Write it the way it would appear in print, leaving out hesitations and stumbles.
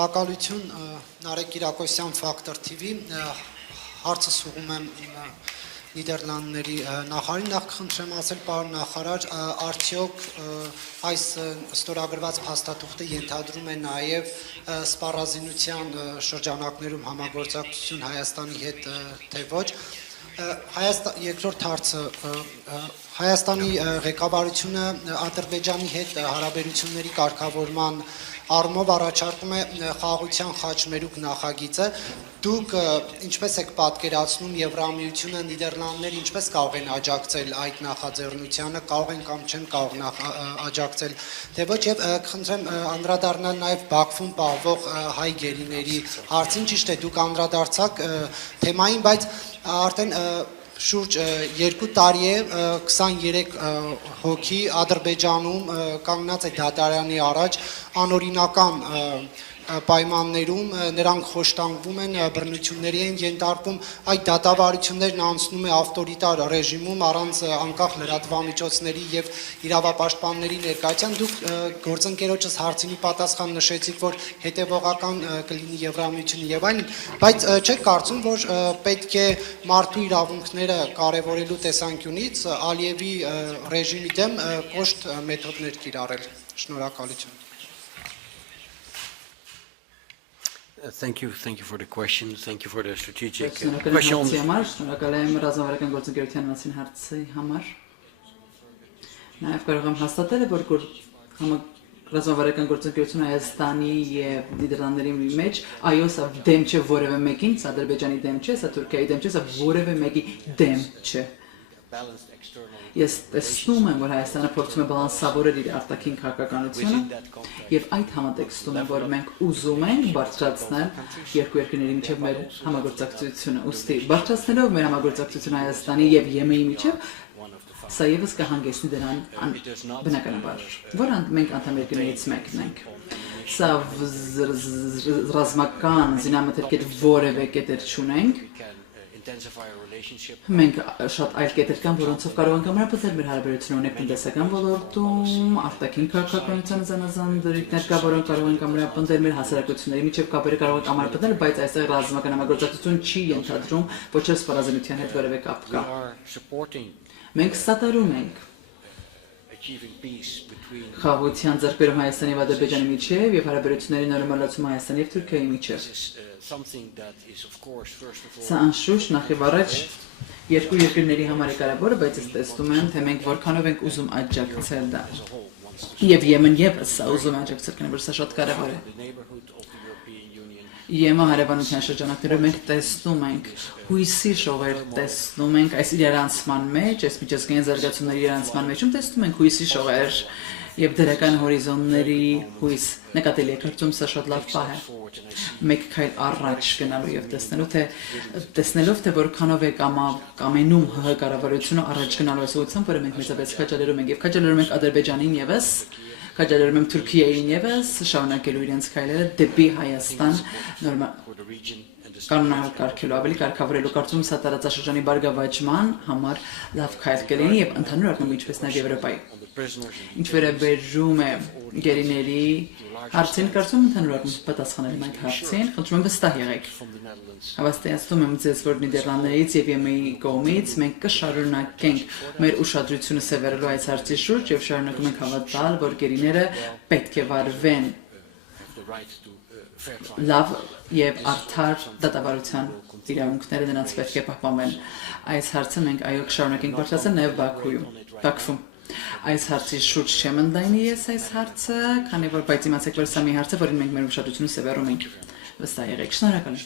Շնորհակալություն Նարեկ Կիրակոսյան Factor TV հարցը սուղում եմ Նիդերլանդների նախարարին նախ խնդրեմ ասել պարոն նախարար արդյոք այս ստորագրված փաստաթուղթը ենթադրում է նաև սպառազինության շրջանակներում համագործակցություն Հայաստանի հետ թե ոչ երկրորդ հարցը Հայաստանի ղեկավարությունը Ադրբեջանի հետ հարաբերությունների կարգավորման առումով առաջարկում է խաղաղության խաչմերուկ նախագիծը դուք ինչպես եք պատկերացնում Եվրամիությունը Նիդերլանդները ինչպես կարող են աջակցել այդ նախաձեռնությանը կարող են կամ չեն կարող աջակցել թե ոչ եւ խնդրեմ անդրադառնալ նաեւ Բաքվում պահվող հայ գերիների հարցին ճիշտ է դուք անդրադարձաք թեմային բայց արդեն շուրջ 2 տարի է 23 հոգի Ադրբեջանում կանգնած է դատարանի առաջ անօրինական պայմաններում նրանք խոշտանգվում են բռնությունների են ենթարկվում այդ դատավարություններն անցնում է ավտորիտար ռեժիմում առանց անկախ լրատվամիջոցների եւ իրավապաշտպանների ներկայության դուք գործընկերոջս հարցինի պատասխան նշեցիք որ հետեւողական կլինի Եվրամիությունը եւ այլն բայց չեք կարծում որ պետք է մարդու իրավունքները կարևորելու տեսանկյունից Ալիևի ռեժիմի դեմ կոշտ մեթոդներ կիրառել շնորհակալություն Thank you for the question. Thank you for the strategic question. Շնորհակալ եմ ռազմավարական գործընկերության մասին հարցի համար։ Նաև կարող եմ հաստատել, որ ռազմավարական գործընկերությունը Հայաստանի եւ Նիդերլանդների մեջ այո, սա դեմ չէ որևէ մեկին, սա Ադրբեջանի դեմ չէ, սա Թուրքիայի դեմ չէ, սա որևէ մեկի դեմ չէ։ Ես տեսնում եմ, որ Հայաստանը փորձում է բալանսավորել իր արտաքին քաղաքականությունը եւ այդ համատեքստում է, որ մենք ուզում ենք բարձրացնել երկու երկրների միջև մեր համագործակցությունը, ուստի բարձրացնելով մեր համագործակցությունը Հայաստանի եւ Եմենի միջև սա եւս կհանգեցնի դրան բնականաբար, որ մենք անդամերիկներից մեկն ենք։ Սա ռազմական զինամթերքեր որևէ կետեր չունենք Մենք շատ այլ կետեր կան, որոնցով կարող ենք ամրապնդել մեր հարաբերությունը ունենք տնտեսական ոլորտում, արտաքին քաղաքականության զանազան դրույթներ կա, որոնք կարող ենք ամրապնդել մեր հասարակությունների միջև կապերը կարող ենք ամրապնդել, բայց այստեղ ռազմական համագործակցություն չի ենթադրում ոչ էլ սպառազինության հետ որևէ կապ կա։ Մենք սատարում ենք խաղաղության ձեռքբերում Հայաստանի եւ Ադրբեջանի միջև եւ հարաբերությունների նորմալացում Հայաստանի եւ Թուրքիայի միջև։ Սա անշուշտ նախ եւ առաջ երկու երկրների համար է կարևորը, բայց ես տեսնում եմ, թե մենք որքանով ենք ուզում աջակցել դա։ Եվ Եմեն եւս սա ուզում է աջակցել, քանի որ սա շատ կարևոր է։ Եմը հարևանության շրջանակներում մենք տեսնում ենք հույսի շողեր, տեսնում ենք այս իրարանցման մեջ, այս միջազգային զարգացումների իրարանցման մեջում տեսնում ենք հույսի շողեր եւ դրական հորիզոնների հույս նկատելի է կարծում սա շատ լավ բան է մեկ քայլ առաջ գնալու եւ տեսնելով թե որքանով է կամենում ՀՀ կառավարությունը առաջ գնալու ասացությամբ որ մենք մեծապես քաջալերում ենք եւ քաջալերում ենք Ադրբեջանին եւս քաջալերում ենք Թուրքիային եւս շարունակելու իրենց քայլերը դեպի Հայաստան կանոնավոր կարգելու ավելի կարգավորելու կարծում սա տարածաշրջանի բարգավաճման համար լավ քայլ կլինի եւ ընդհանուր առմամբ ինչպես նաեւ Եվրոպայի Ինչ վերաբերում է գերիների հարցին կարծում ընդհանուր առմամբ պատասխանել եմ այդ հարցին խնդրում եմ վստահ եղեք Հավաստիացնում եմ ձեզ որ Նիդերլանդներից եւ Եմենի կողմից մենք կշարունակենք մեր ուշադրությունը սևեռելու այս հարցի շուրջ եւ շարունակում ենք հավատալ որ գերիները պետք է վարվեն լավ եւ արդար դատավարության իրավունքները նրանց պետք է պահպանվեն այս հարցը մենք այո կշարունակենք բարձրացնել նաեւ Բաքվում Այս հարցի շուրջ չեմ ընդայնի ես այս հարցը, քանի որ բայց իմացեք որ սա մի հարց է, որին մենք մեր ուշադրությունը սևեռում ենք։ Վստահ եղեք, շնորհակալ եմ։